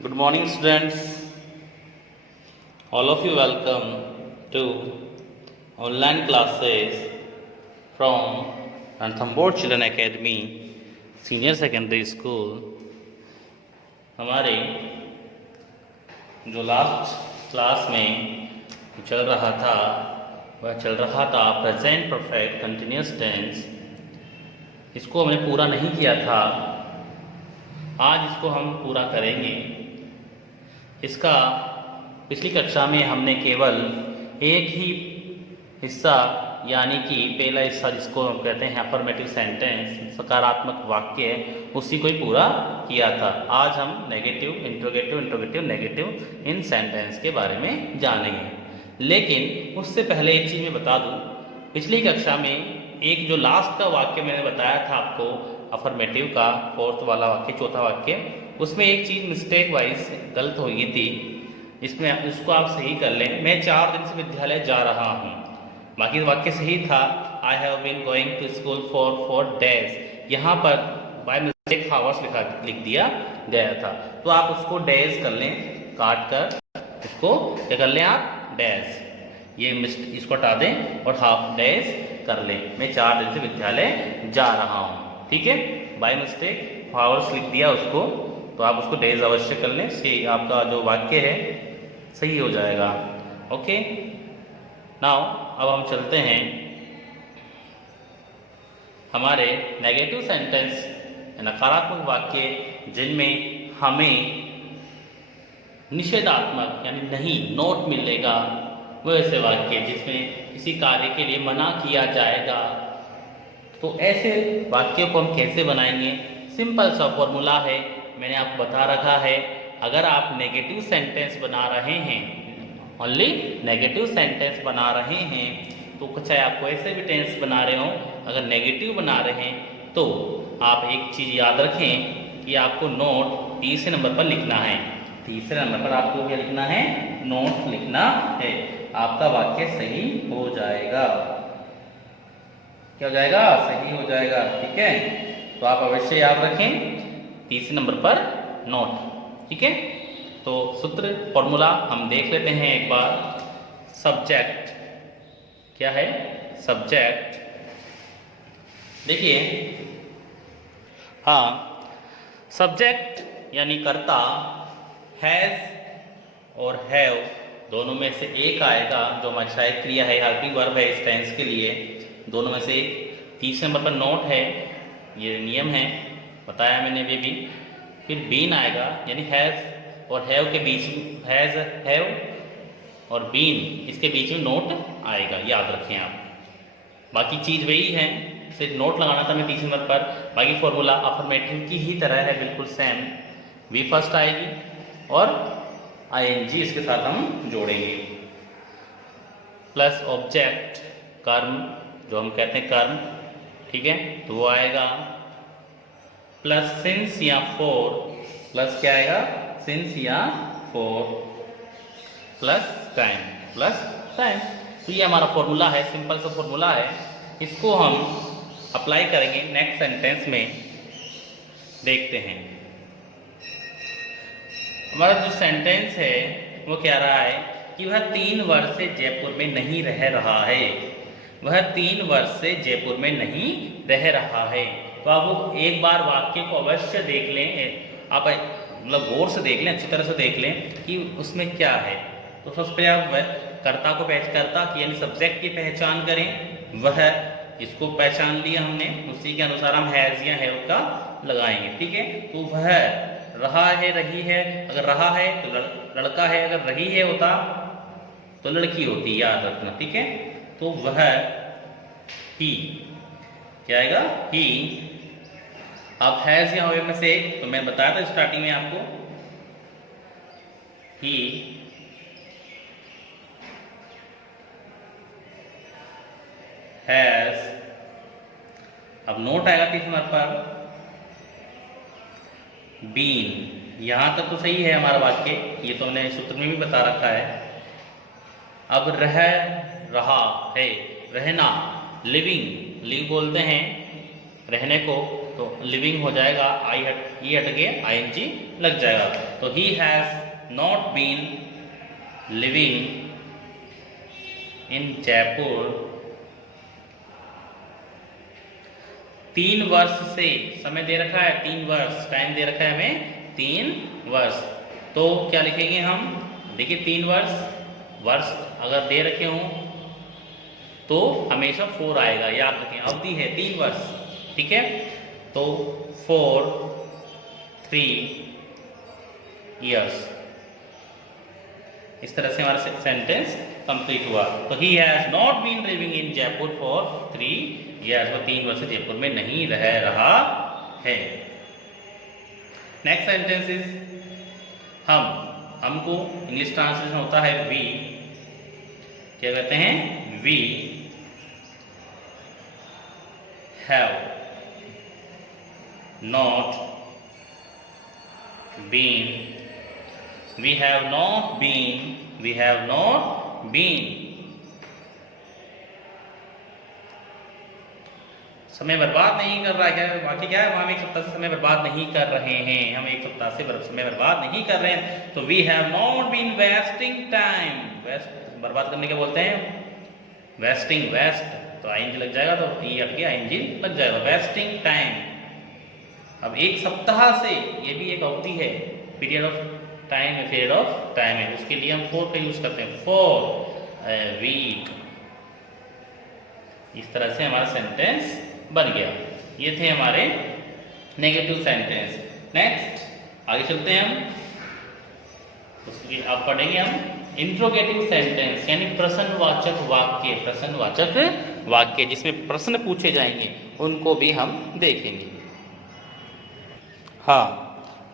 Good morning, students. All of you welcome to online classes from Ranthambore Children Academy, Senior Secondary School. हमारे जो last class में चल रहा था वह चल रहा था प्रेजेंट परफेक्ट कंटिन्यूअस टेंस। इसको हमने पूरा नहीं किया था, आज इसको हम पूरा करेंगे। इसका पिछली कक्षा में हमने केवल एक ही हिस्सा यानी कि पहला हिस्सा जिसको हम कहते हैं अफर्मेटिव सेंटेंस, सकारात्मक वाक्य, उसी को ही पूरा किया था। आज हम नेगेटिव, इंट्रोगेटिव, नेगेटिव इन सेंटेंस के बारे में जानेंगे। लेकिन उससे पहले एक चीज़ मैं बता दूं, पिछली कक्षा में एक जो लास्ट का वाक्य मैंने बताया था आपको अफर्मेटिव का, फोर्थ वाला वाक्य, चौथा वाक्य, उसमें एक चीज़ मिस्टेक वाइज गलत हो गई थी। इसमें इसको आप सही कर लें। मैं 4 दिन से विद्यालय जा रहा हूँ, बाकी वाक्य सही था। I have been going to school for 4 days। यहाँ पर बाय मिस्टेक हावर्स लिख दिया गया था, तो आप उसको डेज कर लें, काट कर इसको क्या कर लें आप, डेज। ये इसको हटा दें और हाफ डेज कर लें। मैं 4 दिन से विद्यालय जा रहा हूँ, ठीक है। बाय मिस्टेक हावर्स लिख दिया उसको, तो आप उसको डेज अवश्य कर लें, से आपका जो वाक्य है सही हो जाएगा। ओके, नाउ अब हम चलते हैं हमारे नेगेटिव सेंटेंस, नकारात्मक वाक्य, जिनमें हमें निषेधात्मक यानी नहीं, नोट मिलेगा। वो ऐसे वाक्य जिसमें किसी कार्य के लिए मना किया जाएगा। तो ऐसे वाक्यों को हम कैसे बनाएंगे? सिंपल सा फॉर्मूला है, मैंने आपको बता रखा है। अगर आप नेगेटिव सेंटेंस बना रहे हैं, ओनली नेगेटिव सेंटेंस बना रहे हैं, तो चाहे आप ऐसे भी टेंस बना रहे हो, अगर नेगेटिव बना रहे हैं तो आप एक चीज़ याद रखें कि आपको नोट तीसरे नंबर पर लिखना है। तीसरे नंबर पर आपको क्या लिखना है? नोट लिखना है। आपका वाक्य सही हो जाएगा। क्या हो जाएगा? सही हो जाएगा, ठीक है। तो आप अवश्य याद रखें तीसरे नंबर पर नोट, ठीक है। तो सूत्र फॉर्मूला हम देख लेते हैं एक बार। सब्जेक्ट क्या है? सब्जेक्ट देखिए, हाँ, सब्जेक्ट यानी कर्ता हैज और हैव दोनों में से एक आएगा, जो हमारी सहायक क्रिया है, हेल्पिंग वर्ब है इस टेंस के लिए, दोनों में से एक। तीसरे नंबर पर नोट है, ये नियम है, बताया मैंने भी। फिर बीन आएगा, यानी हैज और हैव के बीच में, हैज हैव और बीन, इसके बीच में नोट आएगा, याद रखें आप। बाकी चीज़ वही है, सिर्फ नोट लगाना था मैं तीसरे नंबर पर। बाकी फॉर्मूला अफर्मेटिव की ही तरह है, बिल्कुल सेम। वी फर्स्ट आएगी और आईएनजी इसके साथ हम जोड़ेंगे, प्लस ऑब्जेक्ट, कर्म, जो हम कहते हैं कर्म, ठीक है, तो वो आएगा। प्लस सिंस या फॉर, प्लस क्या आएगा? सिंस या for, plus time, plus time. तो ये हमारा फॉर्मूला है, सिंपल सा फॉर्मूला है। इसको हम अप्लाई करेंगे नेक्स्ट सेंटेंस में, देखते हैं। हमारा जो सेंटेंस है वो कह रहा है कि वह 3 वर्ष से जयपुर में नहीं रह रहा है। वह 3 वर्ष से जयपुर में नहीं रह रहा है। तो आप वो एक बार वाक्य को अवश्य देख लें, आप मतलब गौर से देख लें, अच्छी तरह से देख लें कि उसमें क्या है। तो सबसे पहले आप कर्ता को कर्ता की यानी सब्जेक्ट की पहचान करें। वह, इसको पहचान लिया हमने, उसी के अनुसार हम हैज या हैव का लगाएंगे, ठीक है। तो वह रहा है, रही है, अगर रहा है तो लड़का है, अगर रही है होता तो लड़की होती, याद रखना, ठीक है। तो वह ही, क्या आएगा? ही। अब हैज या हैव में से एक, तो मैं बताया था स्टार्टिंग में आपको, ही हैज। अब नोट आएगा तीसरे नंबर पर, बीन। यहां तक तो सही है हमारा वाक्य, ये तो हमने सूत्र में भी बता रखा है। अब रह रहा है, रहना, लिविंग, लिव बोलते हैं रहने को, तो लिविंग हो जाएगा, ई हट के आईएनजी लग जाएगा। तो he has not been living in Jaipur 3 वर्ष से, समय दे रखा है 3 वर्ष, टाइम दे रखा है हमें 3 वर्ष। तो क्या लिखेंगे हम, देखिए 3 वर्ष अगर दे रखे हों तो हमेशा 4 आएगा, याद रखें, अवधि है 3 वर्ष, ठीक है। तो 4 3 years, इस तरह से हमारा सेंटेंस कंप्लीट हुआ। तो he has not been living in Jaipur for 3 years, वो 3 वर्ष जयपुर में नहीं रह रहा है। नेक्स्ट सेंटेंस इज हमको इंग्लिश ट्रांसलेशन होता है वी, क्या कहते हैं, we have not been, we have not been, we have not been. समय बर्बाद नहीं कर रहा है, क्या बाकी क्या है, हम 1 सप्ताह से समय बर्बाद नहीं कर रहे हैं, हम 1 सप्ताह से समय बर्बाद नहीं कर रहे हैं। तो we have not been wasting time, waste बर्बाद करने के बोलते हैं, वेस्टिंग, वेस्ट तो आईएनजी लग जाएगा, तो ई हट के आईएनजी लग जाएगा, वेस्टिंग टाइम। अब 1 सप्ताह से, ये भी एक अवधि है, पीरियड ऑफ टाइम है, पीरियड ऑफ टाइम है, उसके लिए हम 4 का यूज करते हैं, फॉर ए वीक। इस तरह से हमारा सेंटेंस बन गया। ये थे हमारे नेगेटिव सेंटेंस। नेक्स्ट आगे चलते हैं हम, उसकी आप पढ़ेंगे हम इंट्रोगेटिव सेंटेंस, यानी प्रश्नवाचक वाक्य, प्रश्नवाचक वाक्य जिसमें प्रश्न पूछे जाएंगे, उनको भी हम देखेंगे। हाँ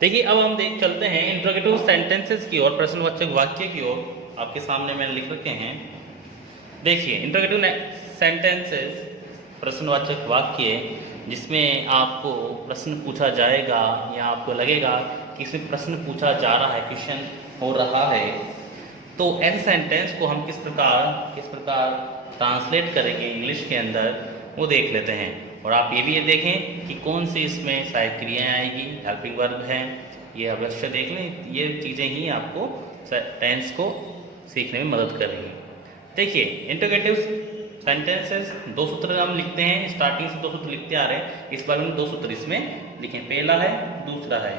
देखिए, अब हम चलते हैं इंट्रोगेटिव सेंटेंसेस की ओर, प्रश्नवाचक वाक्य की ओर। आपके सामने मैंने लिख रखे हैं, देखिए इंट्रोगेटिव सेंटेंसेस, प्रश्नवाचक वाक्य जिसमें आपको प्रश्न पूछा जाएगा या आपको लगेगा कि इसमें प्रश्न पूछा जा रहा है, क्वेश्चन हो रहा है, तो ऐसे सेंटेंस को हम किस प्रकार ट्रांसलेट करेंगे इंग्लिश के अंदर, वो देख लेते हैं। और आप ये भी देखें कि कौन सी इसमें सहायक क्रियाएं आएगी, हेल्पिंग वर्ब है, ये अवश्य देख लें। ये चीज़ें ही आपको टेंस को सीखने में मदद करेंगी। देखिए इंट्रोगेटिव सेंटेंसेस 2 सूत्र हम लिखते हैं, स्टार्टिंग से 2 सूत्र लिखते आ रहे हैं, इस बार में 2 सूत्र इसमें लिखें, पहला है, दूसरा है।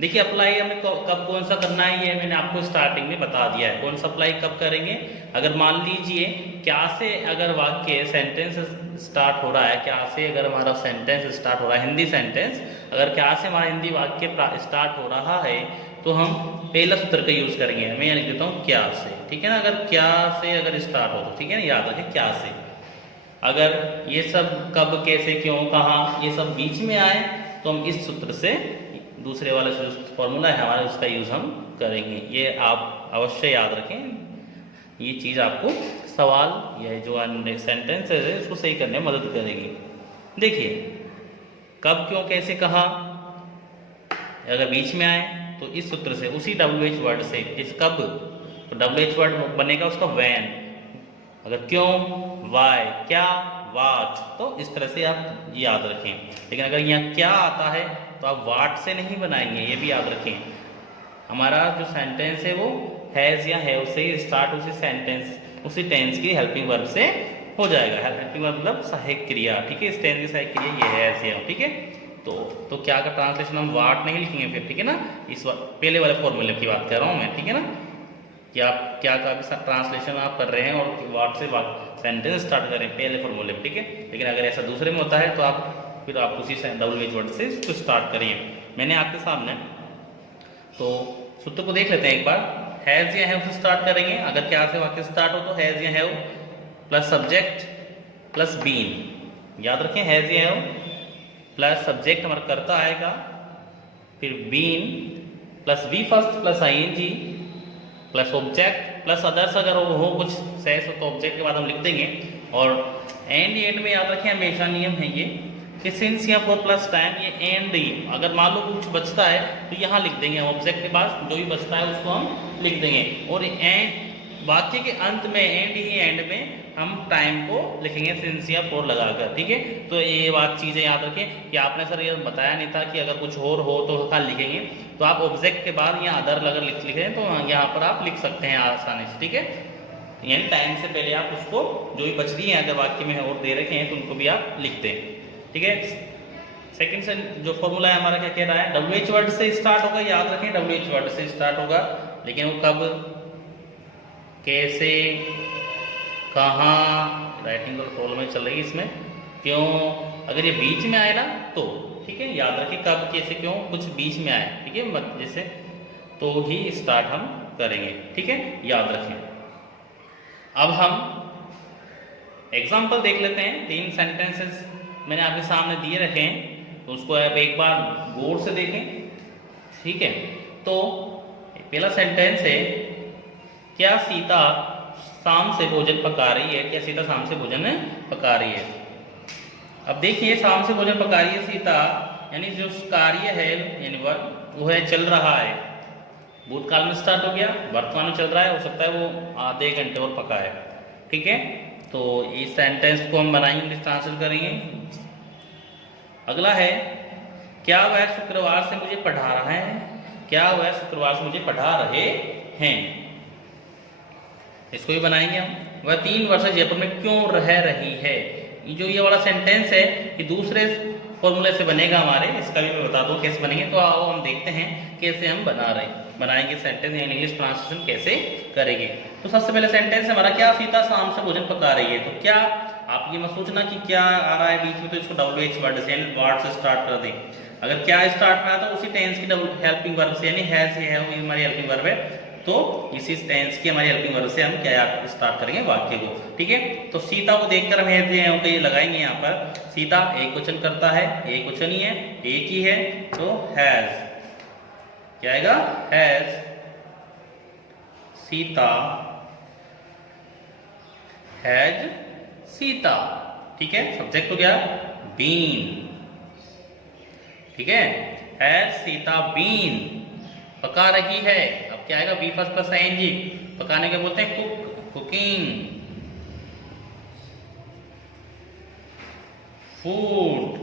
देखिए अप्लाई हमें कब कौन सा करना है, ये मैंने आपको स्टार्टिंग में बता दिया है, कौन सा अप्लाई कब करेंगे। अगर मान लीजिए क्या से अगर वाक्य सेंटेंस स्टार्ट हो रहा है, क्या से अगर हमारा सेंटेंस स्टार्ट हो रहा है, हिंदी सेंटेंस, अगर क्या से हमारा हिंदी वाक्य स्टार्ट हो रहा है, तो हम पहला सूत्र का यूज करेंगे। मैं यहाँ लिख देता हूँ क्या से, ठीक है ना। अगर क्या से अगर स्टार्ट हो तो ठीक है ना, याद रखें क्या से। अगर ये सब कब, कैसे, क्यों, कहाँ, ये सब बीच में आए तो हम इस सूत्र से, दूसरे वाला जो फॉर्मूला है हमारा, उसका यूज हम करेंगे। ये आप अवश्य याद रखें, ये चीज़ आपको सवाल, यह जो सेंटेंस है इसको सही करने में मदद करेगी। देखिए कब, क्यों, कैसे, कहाँ अगर बीच में आए तो इस सूत्र से, उसी WH वर्ड से, इस कब तो WH वर्ड बनेगा उसका when, अगर क्यों वाई, क्या वाट, तो इस तरह से आप याद रखें। लेकिन अगर यहाँ क्या आता है तो आप वाट से नहीं बनाएंगे, ये भी याद रखें। हमारा जो सेंटेंस है वो हैज़ या हैव से ही स्टार्ट, उसी सेंटेंस, उसी टेंस की हेल्पिंग वर्ब से हो जाएगा। हेल्पिंग वर्ब मतलब सहायक क्रिया, ठीक है। इस टेंस की सहायक क्रिया ये है, ऐसे है, ठीक है। तो क्या का ट्रांसलेशन हम वाट नहीं लिखेंगे फिर, ठीक है ना। इस पहले वाले फॉर्मूले की बात कर रहा हूँ मैं, ठीक है ना, कि आप क्या का ट्रांसलेशन आप कर रहे हैं और वाट से सेंटेंस स्टार्ट करें पहले फॉर्मूले में, ठीक है। लेकिन अगर ऐसा दूसरे में होता है तो आप उसी WH वर्ड से इसको स्टार्ट करिए। मैंने आपके सामने तो सूत्र को देख लेते हैं एक बार। हैज़ या हैव से स्टार्ट करेंगे, अगर क्या से वाक्य स्टार्ट हो तो हैज़ या have plus subject plus been, याद रखें, हैज़ या हैव प्लस सब्जेक्ट हमारा कर्ता आएगा, फिर been plus V first plus ING plus object plus others, अगर वो हो कुछ सेस तो ऑब्जेक्ट के बाद हम लिख देंगे। और एंड में याद रखें हमेशा नियम है ये कि सिंस या फॉर प्लस टाइम, ये एंड ही, अगर मान लो कुछ बचता है तो यहाँ लिख देंगे, ऑब्जेक्ट के पास जो भी बचता है उसको हम लिख देंगे। और एंड वाक्य के अंत में एंड में हम टाइम को लिखेंगे सिंस या फॉर लगाकर, ठीक है। तो ये बात चीज़ें याद रखें कि आपने सर ये बताया नहीं था कि अगर कुछ और हो तो कहाँ लिखेंगे, तो आप ऑब्जेक्ट के बाद या अदर अगर लिखें तो यहाँ पर आप लिख सकते हैं आसानी से, ठीक है। यानी टाइम से पहले आप उसको जो भी बच रही है अगर वाक्य में और दे रखे हैं तो उनको भी आप लिखते हैं, ठीक है। सेकंड से जो फॉर्मूला है हमारा क्या कह रहा है, WH वर्ड से स्टार्ट होगा, याद रखें WH वर्ड से स्टार्ट होगा, लेकिन वो कब, कैसे, कहाँ, राइटिंग का प्रॉब्लम चल रही है इसमें, क्यों, अगर ये बीच में आए ना तो ठीक है, याद रखें कब, कैसे, क्यों, कुछ बीच में आए, ठीक है, मत जैसे तो ही स्टार्ट हम करेंगे, ठीक है, याद रखें। अब हम एग्जाम्पल देख लेते हैं, 3 सेंटेंसेस मैंने आपके सामने दिए रखे हैं, तो उसको आप एक बार गौर से देखें, ठीक है। तो पहला सेंटेंस है, क्या सीता शाम से भोजन पका रही है, क्या सीता शाम से भोजन पका रही है। अब देखिए शाम से भोजन पका रही है सीता, यानी जो कार्य है यानी वो है चल रहा है, भूतकाल में स्टार्ट हो गया, वर्तमान में चल रहा है, हो सकता है वो आधे घंटे और पका है, ठीक है। तो इस सेंटेंस को हम बनाएंगे, इंग्लिश ट्रांसलेट करेंगे। अगला है, क्या वह शुक्रवार से मुझे पढ़ा रहा है, क्या वह शुक्रवार से मुझे पढ़ा रहे हैं, इसको भी बनाएंगे हम। वह 3 वर्ष जयपुर में क्यों रह रही है। जो ये वाला सेंटेंस है ये दूसरे फॉर्मूले से बनेगा हमारे, इसका भी मैं बता दूं कैसे बनेंगे। तो आओ हम देखते हैं कैसे हम बनाएंगे सेंटेंस, इंग्लिश ट्रांसलेशन कैसे करेंगे। तो सबसे पहले सेंटेंस हमारा, क्या सीता शाम से भोजन पका रही है। तो क्या, आप ये मत सोचना कि क्या आ रहा है बीच में तो इसको WH वर्ड से वर्ड से स्टार्ट कर दें। अगर क्या स्टार्ट में आया तो उसी टेंस की हेल्पिंग वर्ब से, यानी हैज है हमारी हेल्पिंग वर्ब है, तो इसी टेंस की हमारी हेल्पिंग वर्ब से हम क्या स्टार्ट करेंगे वाक्य को, ठीक है। तो सीता को देखकर हम हैज ये लगाएंगे यहाँ पर। सीता एक क्वेश्चन करता है, एक क्वेश्चन ही है, एक ही है, तो हैज क्या आएगा, हैज सीता, हैज सीता, ठीक है। सब्जेक्ट हो गया बीन, ठीक है। हैज सीता बीन, पका रही है, अब क्या आएगा, बी फर्स्ट प्लस ING, पकाने के बोलते हैं cooking, food,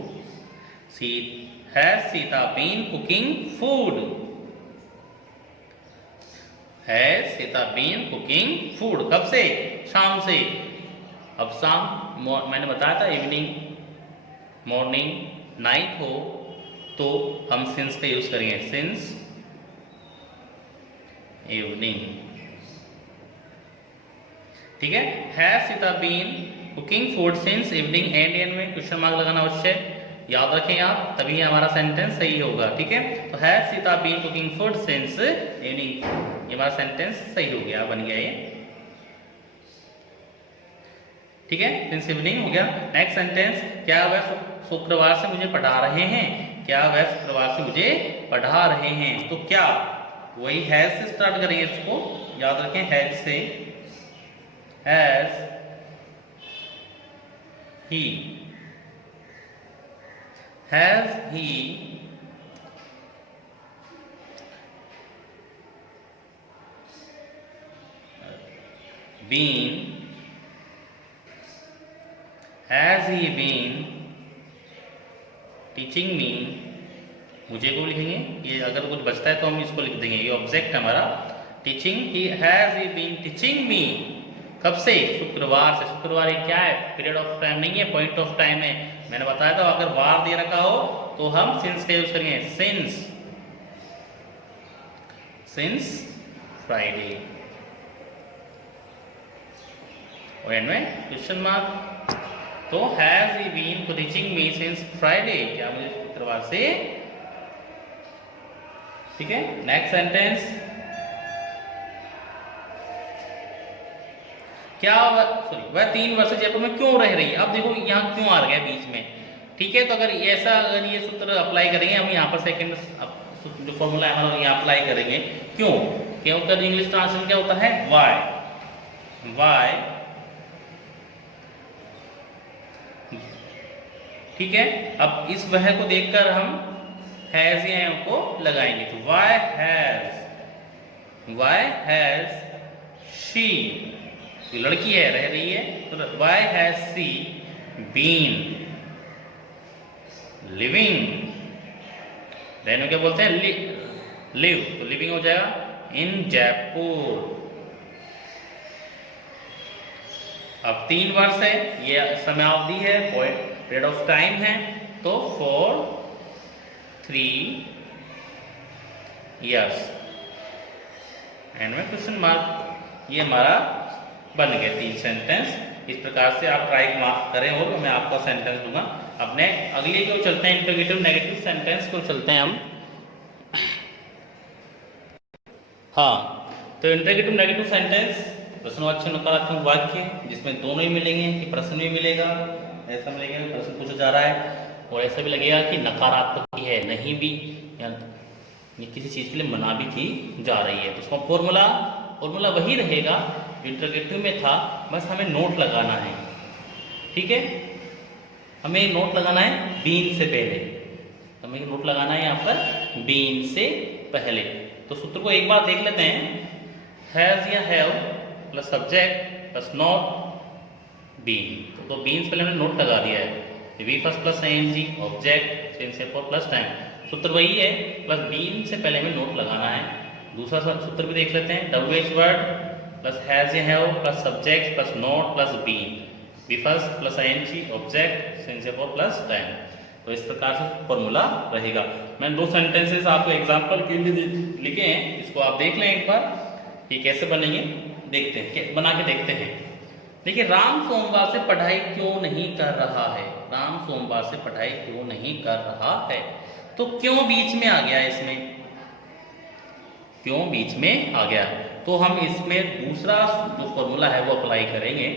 has Sita been cooking food, has Sita been cooking food, कब से, शाम से। अब शाम मैंने बताया था इवनिंग, मॉर्निंग, नाइट हो तो हम सिंस का यूज करेंगे, सिंस इवनिंग, ठीक है। Has Sita been cooking food since evening, end में क्वेश्चन मार्क लगाना अवश्य याद रखें आप, तभी हमारा सेंटेंस सही होगा, ठीक है। तो has Sita been cooking food since evening, ये हमारा सेंटेंस सही हो गया, बन गया ये, ठीक है। सिंस इवनिंग हो गया। नेक्स्ट सेंटेंस, क्या वह शुक्रवार से मुझे पढ़ा रहे हैं, क्या वह शुक्रवार से मुझे पढ़ा रहे हैं। तो क्या, वही हैज से स्टार्ट करेंगे, इसको याद रखें, हैज से, has he, has he been, has he been teaching me, मुझे को लिखेंगे, ये अगर कुछ बचता है तो हम इसको लिख देंगे, ये ऑब्जेक्ट हमारा teaching, he has he been teaching me, कब से, शुक्रवार से। शुक्रवार ये क्या है, पीरियड ऑफ टाइम नहीं है, पॉइंट ऑफ टाइम है। मैंने बताया था अगर वार दे रखा हो तो हम सिंस का यूज करेंगे, सिंस फ्राइडे, और एंड में क्वेश्चन मार्क। तो has he been teaching me since Friday, क्या मुझे शुक्रवार से, ठीक है। नेक्स्ट सेंटेंस, क्या वह 3 वर्ष जयपुर में क्यों रह रही है। अब देखो यहाँ क्यों आ गया बीच में, ठीक है। तो अगर ऐसा, अगर ये सूत्र अप्लाई करेंगे हम यहाँ पर, सेकंड जो फॉर्मूला है हम यहाँ अप्लाई करेंगे, क्यों, क्योंकि इंग्लिश ट्रांसलेशन क्या होता है, वाई, ठीक है। अब इस वह को देखकर हम हैज या को लगाएंगे, तो वाई हैज शी, ये लड़की है, रह रही है, तो why has she been living, रहने क्या बोलते हैं, लिव, तो लिविंग हो जाएगा इन जयपुर। अब 3 वर्ष है, ये समयावधि है, पीरियड ऑफ टाइम है, तो फॉर 3 years, एंड में क्वेश्चन मार्क। ये हमारा बन गया 3 सेंटेंस। इस प्रकार से आप ट्राई करें और मैं आपको सेंटेंस दूंगा। अपने अगले को चलते हैं, इंटरोगेटिव नेगेटिव सेंटेंस को चलते हैं हम। हाँ, तो इंटरोगेटिव नेगेटिव सेंटेंस प्रश्नवाची नकारात्मक वाक्य जिसमें दोनों ही मिलेंगे कि प्रश्न भी मिलेगा, ऐसा मिलेगा प्रश्न पूछा जा रहा है, और ऐसा भी लगेगा कि नकारात्मक भी है, नहीं भी, या ये किसी चीज़ के लिए मना भी की जा रही है। तो उसका फॉर्मूला वही रहेगा इंटरोगेटिव में था, बस हमें नोट लगाना है। ठीक है, हमें नोट लगाना है बीन से पहले, हमें नोट लगाना है यहाँ पर बीन से पहले। तो सूत्र को एक बार देख लेते हैं। हैज या have plus subject plus not been, तो बीन से पहले हमने नोट लगा दिया है। V first plus NG object since for plus time, सूत्र वही है, प्लस बीन से पहले हमें नोट लगाना है। दूसरा सूत्र भी देख लेते हैं, डब्ल्यूएच वर्ड प्लस हैज या have plus subject plus not plus been, V first plus ING object since for plus time. तो इस प्रकार से फॉर्मूला रहेगा। मैंने 2 सेंटेंसेस आपको एग्जांपल के लिए लिखे हैं, इसको आप देख लें एक बार कि कैसे बनेंगे, देखते हैं, बना के देखते हैं। देखिए, राम सोमवार से पढ़ाई क्यों नहीं कर रहा है, राम सोमवार से पढ़ाई क्यों नहीं कर रहा है, तो क्यों बीच में आ गया, इसमें क्यों बीच में आ गया, तो हम इसमें दूसरा जो फॉर्मूला है वो अप्लाई करेंगे,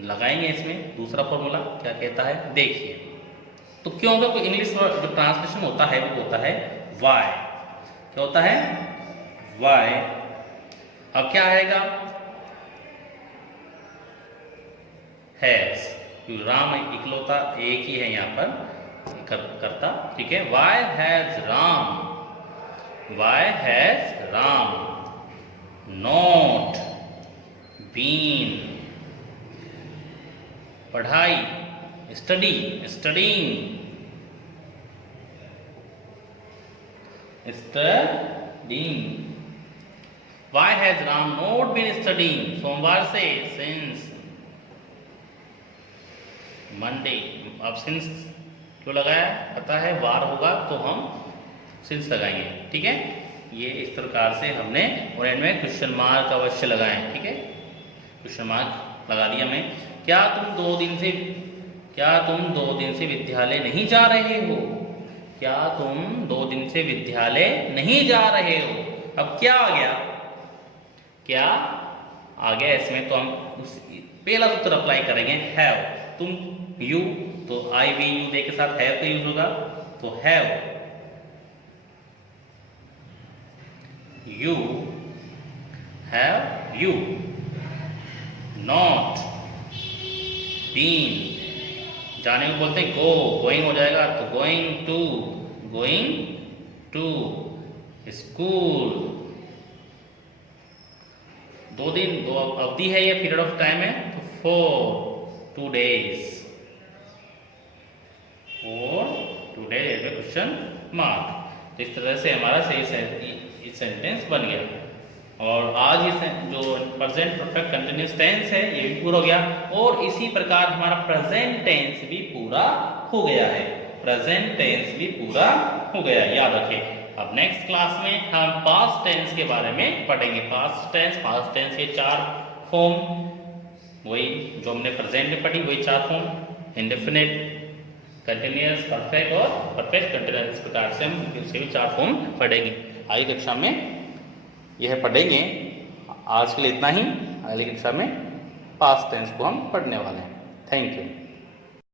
लगाएंगे इसमें दूसरा फॉर्मूला। क्या कहता है देखिए, तो क्यों का कोई इंग्लिश जो ट्रांसलेशन होता है वो होता है वाई, क्या होता है वाई। अब क्या आएगा, हैज, क्योंकि राम इकलौता एक ही है यहाँ पर करता, ठीक है। Why has Ram, why has Ram not been, पढ़ाई study, studying, studying. Why has Ram not been studying, सोमवार से, सिंस मंडे। अब सिंस क्यों लगाया, पता है वार होगा तो हम सिंस लगाएंगे, ठीक है। ये इस प्रकार से हमने, और एंड में क्वेश्चन मार्क अवश्य लगाएं, ठीक है, क्वेश्चन मार्क लगा दिया मैं। क्या तुम 2 दिन से विद्यालय नहीं जा रहे हो, क्या तुम 2 दिन से विद्यालय नहीं जा रहे हो। अब क्या आ गया, क्या आ गया इसमें, तो हम पहला सूत्र अप्लाई करेंगे हैव, तुम यू, तो आई वी यू दे के साथ हैव का यूज होगा, तो have you, have you not been, जाने को बोलते हैं गो, गोइंग हो जाएगा, तो गोइंग टू स्कूल। 2 दिन, 2 अवधि है, ये पीरियड ऑफ टाइम है, तो फॉर 2 days, और 2 days में क्वेश्चन मार्क। तो इस तरह से हमारा सही सेंटेंस बन गया। और आज ये जो प्रेजेंट परफेक्ट कंटिन्यूअस टेंस है ये भी पूरा हो गया, और इसी प्रकार हमारा प्रेजेंट टेंस भी पूरा हो गया है, प्रेजेंट टेंस भी पूरा हो गया, याद रखें। अब नेक्स्ट क्लास में हम पास्ट टेंस के बारे में पढ़ेंगे। पास्ट टेंस के 4 फॉर्म, वही जो हमने प्रेजेंट में पढ़ी वही 4 फॉर्म, इंडेफिनिट, कंटिन्यूअस, परफेक्ट और परफेक्ट कंटिन्यूअस। इस प्रकार से हम इसके भी 4 फॉर्म पढ़ेंगे। अगली कक्षा में यह पढ़ेंगे। आज के लिए इतना ही, अगली कक्षा में पास्ट टेंस को हम पढ़ने वाले हैं। Thank you.